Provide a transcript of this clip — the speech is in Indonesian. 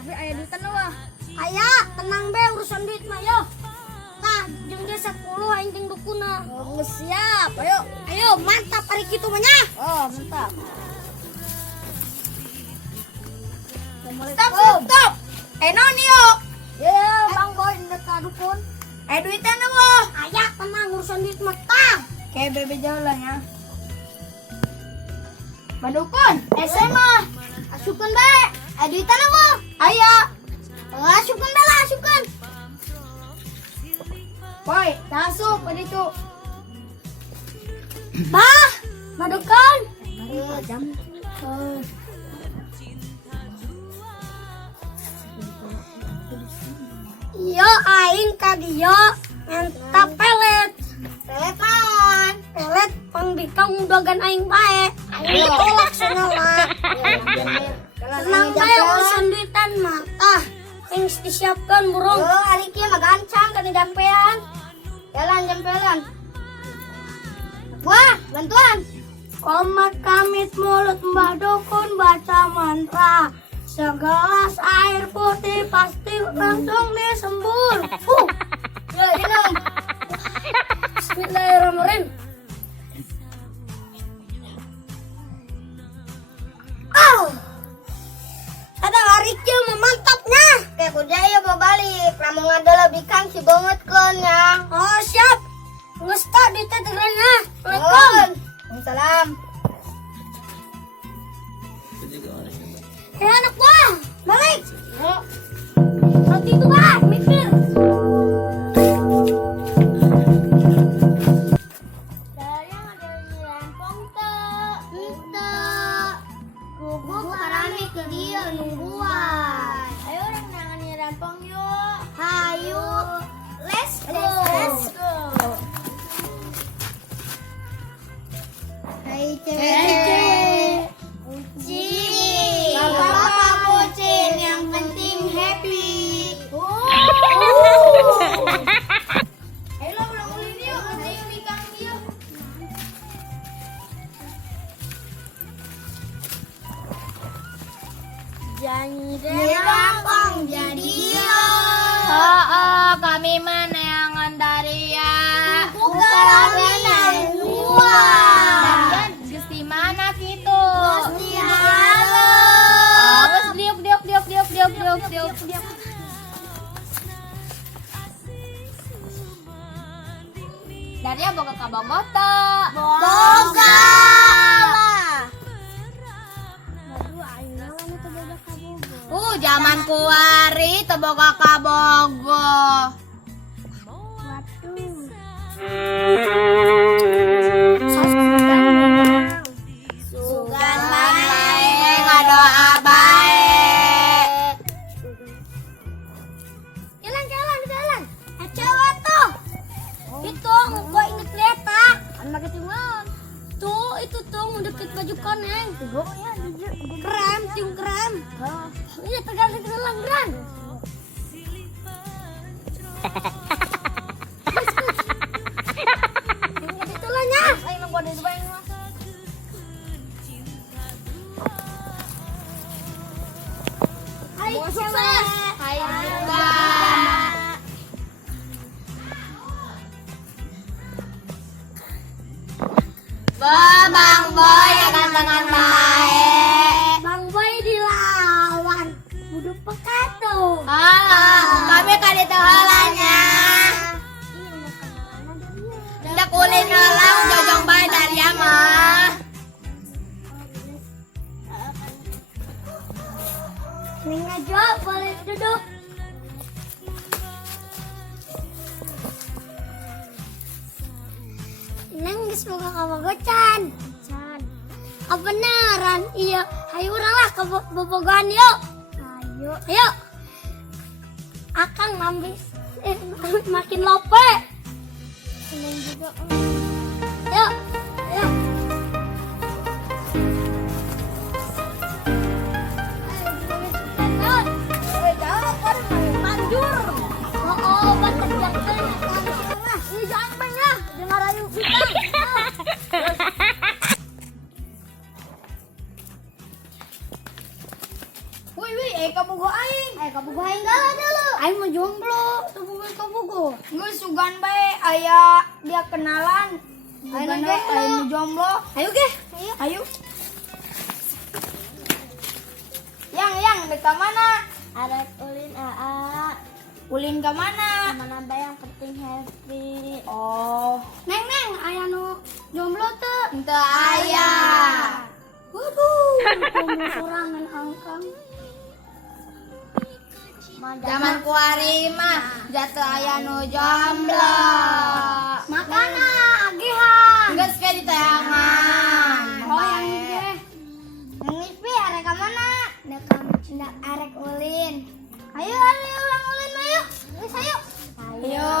Tapi aya duitan wah. Aya, tenang be urusan duit mah yo. Tah, jeung dia 10 aing ting dukuna. Oh, siap. Ayo. Ayo, mantap hari kitu mah nya. Oh, mantap. Stop. Non yuk. Ya, Bang Boy ndek ka dukun. Duitan wah. Aya, tenang urusan duit mah tah. Kayak bebe jalan ya. Badukun, SMA. Asukeun be. Duitan mah. Ayo. Asukeun be lah, asukeun. Boy, masuk pada itu. Bah, madukun. Jam. Yo aing ka dieu ngenta pelet. Pelet naon? Pelet pangbikang udagan aing bae. Aing tolak sanyawa. Tenang bae urusan duitan mah. Tah, aing disiapkan burung. Oh, hari kieu mah gancang kana jampean. Jalan jampelan. Wah, bantuan. Komat kamit mulut mbah dukun baca mantra. Segelas air putih pasti langsung disembur. Ya, minum. Bismillahirrahmanirrahim. Ada hari kieu mah mantapnya. Kayak kuda ya mau balik. Lamun ngadala bikang si banget kan ya. Oh siap. Geus tah duitnya tegerana. Assalamualaikum. Waalaikumsalam. Anak buah, balik. Nanti itu bah, mikir. Saya ada di Lampung teu. Guguk karami ke dia nungguan. Ayo orang nangani Lampung yuk. Hayu. Let's go. Hai cewek. Kucing. Apa kucing yang penting happy. Ayo lo ulang ulin yuk, ada yang bikang yuk. Janji Di Lampung jadi yo. Kami meneangan dari ya. Bukan Dan Gusti mana gitu? Gusti halo. Terus diuk. Dari ya boga ka Bogoto. Boga. Zaman kuari teboga ka Bogo. Sugan bae ngadoa bae. Jalan. Cewek tuh. Itu gua inget kereta. Anak kecingan. Tuh, itu tuh deket baju koneng. Krem, cium krem. Iya, tergantung langgaran. Ingat itulah nya. Ayo nang gua di bayang mah. Hai, sukses. Hai juga. Bang Boy ya gantengan baik. Bang Boy dilawan. Budu pekato. Kami kali tehalanya. Hendak ulin ngalang jojong bae dari mah. Ning aja boleh duduk. Neng geus boga kabogocan. Beneran, iya. Hayu urang lah ke bobogohan yuk. Ayo. Akang nambis makin lope. Neng juga. Yuk. Manjur. Oh, banyak yang ini jangan banyak. Dengar ayu kita. Wih, kamu gua aing. kabugo hayang gala dulu. Ay mo jomblo, tubugo. Gue sugan bae aya dia kenalan. Ayo nu jomblo. Ayo ge. Ayo. Yang dekat mana? Arek ulin AA. Ulin ke mana? Mana bae yang penting happy. Oh. Neng, aya nu jomblo teu? Ente aya. Waduh, jomblo sorangan angkang. Zaman kuari mah jatuh aya nu jomblo. Makana agihan. Geus ke di tayangan. Oh, ge. Nangis pi arek ka mana? Ndak arek ulin. Ayo ulang ulin ayo. Geus ayo. Ayo.